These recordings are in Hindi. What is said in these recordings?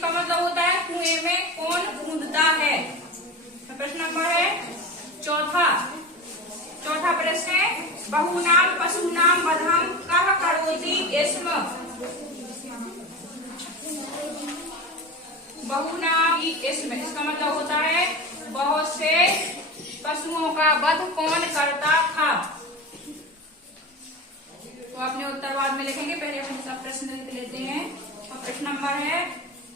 इसका मतलब होता है कुएं में कौन कूदता है। प्रश्न नंबर है चौथा प्रश्न है बहुनाम पशुनाम बधम कह करोति स्म। बहुनाम इसमें इसका मतलब होता है बहुत से पशुओं का वध कौन करता था। तो अपने उत्तर बाद में लिखेंगे, पहले अपन सब प्रश्न लिख लेते हैं। और प्रश्न नंबर है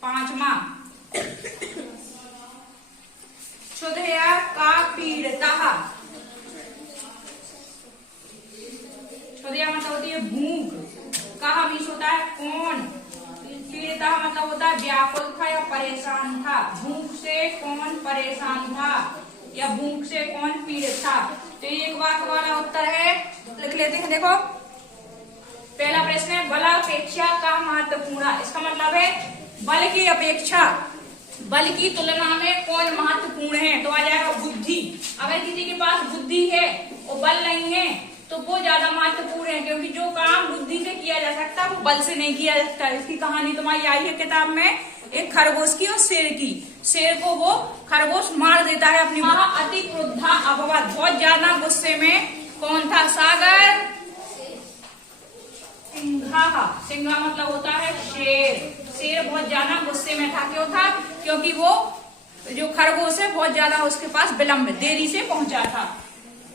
5वां क्षुधया का पीड़िता। क्षुधया मतलब होती है भूख, का मीन्स होता है कौन, पीड़िता मतलब होता है व्याकुल था या परेशान था। भूख से कौन परेशान था या भूख से कौन पीड़ित था। तो एक वाक्य वाला उत्तर है, लिख लेते हैं। देखो पहला प्रश्न है बल अपेक्षा का महत्वपूर्ण। इसका मतलब है बल की अपेक्षा, बल की तुलना में कौन महत्वपूर्ण है। तो आ जाएगा बुद्धि। अगर किसी के पास बुद्धि है और बल नहीं है तो वो ज्यादा महत्वपूर्ण है, क्योंकि जो काम बुद्धि से किया जा सकता है वो बल से नहीं किया जा सकता। इसकी कहानी तुम्हारी आई है किताब में, एक खरगोश की और शेर की। शेर को वो खरगोश मार देता है अपनी। अति क्रुद्धा अभवत, बहुत ज्यादा गुस्से में कौन था। सागर सिंघा, सिंघा मतलब होता है शेर। शेर बहुत ज्यादा गुस्से में था। क्यों था? क्योंकि वो जो खरगोश है बहुत ज्यादा उसके पास विलंब देरी से पहुंचा था।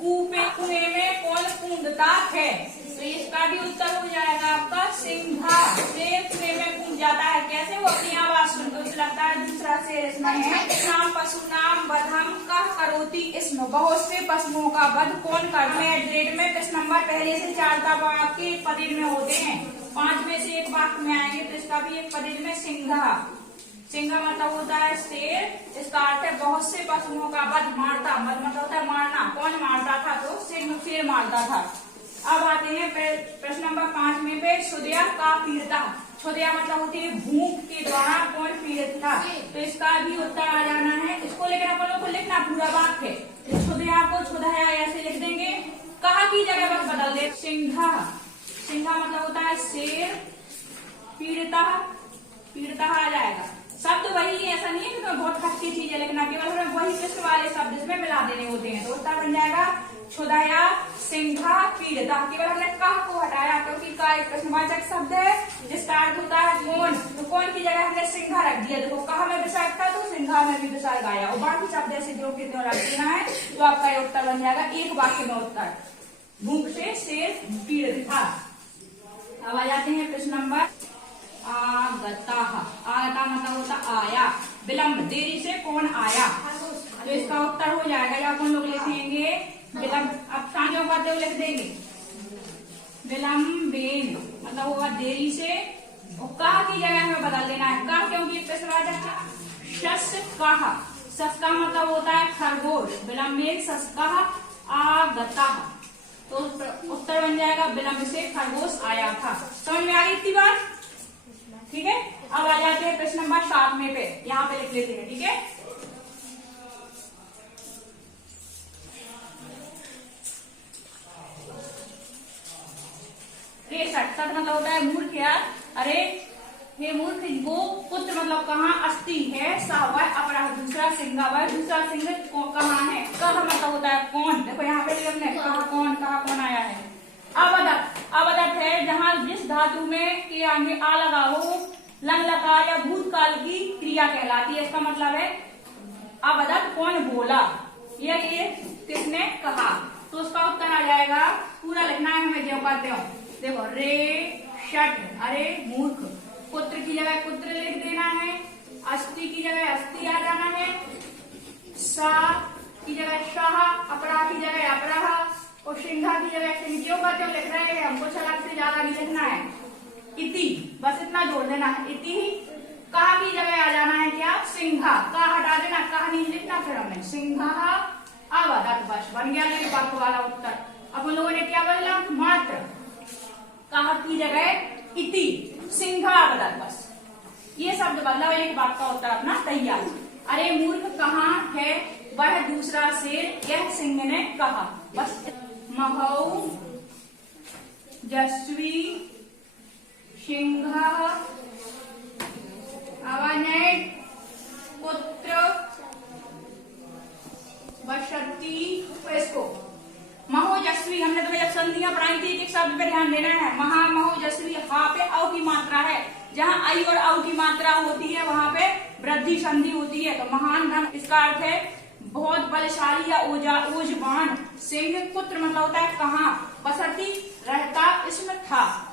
कुएं में कौन कूदता है। तो इसका भी उत्तर हो जाएगा आपका सिंघा। शेर कुएं में कूद जाता है। कैसे? वो अपनी आवाज सुनकर उसे लगता है दूसरा शेर इसमें है। नाम पशु नाम बधम का करोति इसमें, बहुत से पशुओं का वध कौन करता है। ग्रेड में प्रश्न नंबर पहले से 4 आपके पदेल में होते हैं, 5 में से एक वाक्य में आएंगे। तो इसका भी एक पदेल में सिंघा। सिंघा मतलब होता है शेर। इसका अर्थ है बहुत से पशुओं का वध मारता, मतलब होता है मारना। कौन मारता था? तो शेर मारता था। अब आते हैं प्रश्न नंबर 5 में पे क्षुधया का पीड़िता। क्षुधया मतलब होती है भूख के द्वारा कौन पीड़ित था। तो इसका भी उत्तर आ जाना है। इसको लेकर अपन लोग को लिखना पूरा वाक्य। क्षुधया को क्षुधया ऐसे लिख देंगे, कहा की जगह बस बदल दे। सिंघा, सिंघा मतलब होता है शेर, पीड़िता, पीड़िता आ जाएगा। शब्द वही है, ऐसा नहीं है कि बहुत खट्टी चीजें लिखना, केवल हमें वही प्रश्न वाले शब्द इसमें मिला देने होते हैं। तो उत्तर बन जाएगा क्षुधया सिंघा पीड़िता। केवल हमने कहा को हटाया क्योंकि का एक प्रश्नवाचक शब्द है जिसका अर्थ होता है कौन। तो कौन की जगह हमने सिंघा रख दिया। देखो कहा में विसर्ग था तो सिंघा में भी विसर्ग आया, और बाकी शब्द ऐसे जो कि रख देना है। तो आपका ये उत्तर बन जाएगा एक वाक्य में उत्तर, भूख से शेर पीड़ित था। अब आ जाते हैं प्रश्न नंबर आगता। आगता मतलब होता आया, विलंब देरी से कौन आया। तो इसका उत्तर हो जाएगा, या अपन लोग लिखेंगे विलंब। अब सांझों करते हुए लिख देंगे विलंबेन, मतलब होगा देरी से। और कहा की जगह हमें बदल देना है कहा, क्योंकि प्रश्नवाचक शस कहा। सस का मतलब होता है खरगोश। विलंबेन सस कहा आगता। तो उत्तर बन जाएगा विलंब से खरगोश आया था। समझ में आ गई इतनी बात? ठीक है। अब आ जाते हैं प्रश्न नंबर 7 में पे, यहाँ पे लिख लेते हैं। ठीक है, सट मतलब होता है मूर्ख यार। अरे हे मूर्ख, वो पुत्र मतलब कहाँ अस्थि है। सावा अपराध दूसरा सिंह, दूसरा सिंह कहाँ है। कहा मतलब होता है कौन। देखो यहाँ पे हमने कहा कौन आया है। अवदत, अवदत है जहाँ जिस धातु में के आगे आ लगा हो, लंग लकार या भूतकाल की क्रिया कहलाती है। इसका मतलब है अवदत कौन बोला, ये किसने कहा। तो उसका उत्तर आ जाएगा, पूरा लिखना है हमें जो कहते हो। देखो रे शट, अरे मूर्ख। पुत्र की जगह पुत्र लिख देना है, अस्थि की जगह अस्थि आ जाना है, सा की जगह शाह, अपरा की जगह अपराह, और सिंघा की जगह सिंह। जो कहते हो लिख रहे हैं, हमको छलाक से ज्यादा नहीं लिखना है। इति, बस इतना जोड़ देना है। इति कहा की जगह आ जाना है क्या, सिंघा। कहा हटा देना, कहा नहीं लिखना फिर हमने सिंघा अवदत। बस बन गया मेरे वाक्य वाला उत्तर। अब उन लोगों ने क्या बोला, मात्र कहा की जगह इति, सिंघा अवदत। बस ये शब्द बदला, एक वाक्य का उत्तर अपना तैयार। अरे मूर्ख कहाँ है वह दूसरा शेर, यह सिंह ने कहा। बस महौ जस्वी सिंघ अवनेट पुत्र बसती, इसको महोजस्वी, हमने तो जब संधियां पढ़ाई थी एक शब्द पे ध्यान देना है। महा महोजस्वी, हा पे औ की मात्रा है, जहाँ आई और औ की मात्रा होती है वहां पे वृद्धि संधि होती है। तो महान धन, इसका अर्थ है बहुत बलशाली या ऊर्जवान। सिंह पुत्र मतलब होता है कहाँ, बसती रहता, इसमें था।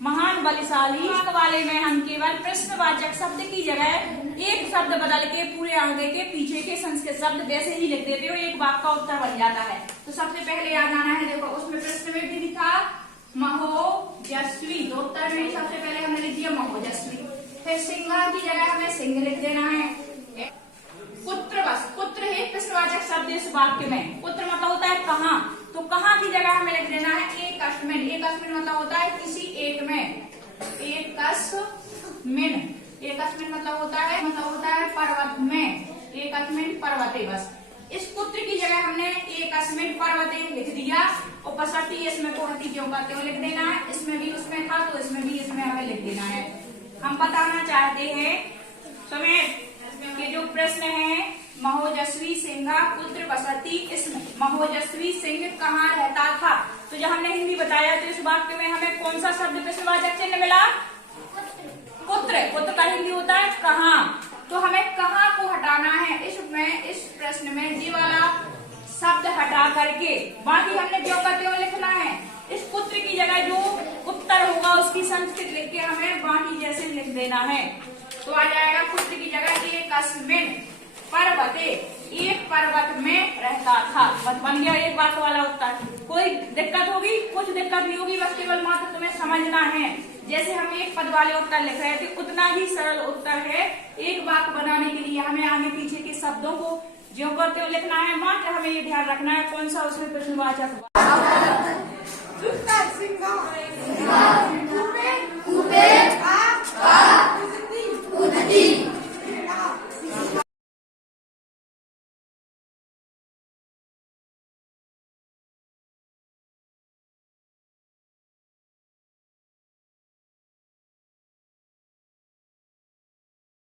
महान बलशाली वाले में हम केवल प्रश्नवाचक शब्द की जगह एक शब्द बदल के पूरे आगे के पीछे के संस्कृत शब्द वैसे ही लिख देते हो, एक वाक्य का उत्तर बन जाता है। तो सबसे पहले याद आना है, देखो उसमें प्रश्न में भी लिखा महोजस्वी, तो उत्तर में सबसे पहले हमने लिख दिया महोजस्वी। फिर सिंगा की जगह हमें सिंह लिख देना है। पुत्र, बस पुत्र है प्रश्नवाचक शब्द इस वाक्य में। पुत्र मतलब होता है कहाँ, तो कहाँ की जगह हमें लिख देना है एक अस्मिन। एक अस्मिन मतलब होता है किसी एक में, एक अस्मिन। एक अस्मिन मतलब होता है पर्वत में, एक अस्मिन पर्वते। बस इस पुत्र की जगह हमने एक अस्मिन पर्वते लिख दिया, और बसती इसमें पूर्ति क्यों करते हो लिख देना है। इसमें भी उसमें था तो इसमें भी इसमें हमें लिख देना है। हम बताना चाहते हैं समेत कि जो प्रश्न है महोजस्वी सिंह पुत्र बसती, इसमें महोजस्वी सिंह कहाँ रहता था। तो जब हमने हिंदी बताया तो इस वाक्य में हमें कौन सा शब्द प्रश्नवाचक चिन्ह मिला, पुत्र। पुत्र का हिंदी होता है कहाँ, तो हमें कहाँ को हटाना है इसमें, इस प्रश्न में जी वाला शब्द हटा करके बाकी हमने जो करते हुए लिखना है। इस पुत्र की जगह जो उत्तर होगा उसकी संस्कृत लिख के हमें बाकी जैसे लिख देना है। तो आ जाएगा पुत्र की जगह एक अस्मिन पर्वते, एक पर्वत में रहता था। बस बन गया एक बात वाला उत्तर। कोई दिक्कत होगी, कुछ दिक्कत नहीं होगी, बस केवल मात्र तुम्हें समझना है। जैसे हम एक पद वाले उत्तर लिख रहे थे उतना ही सरल उत्तर है। एक वाक्य बनाने के लिए हमें आगे पीछे के शब्दों को जो करते हुए लिखना है, मात्र हमें ये ध्यान रखना है कौन सा उसमें प्रश्नवाचक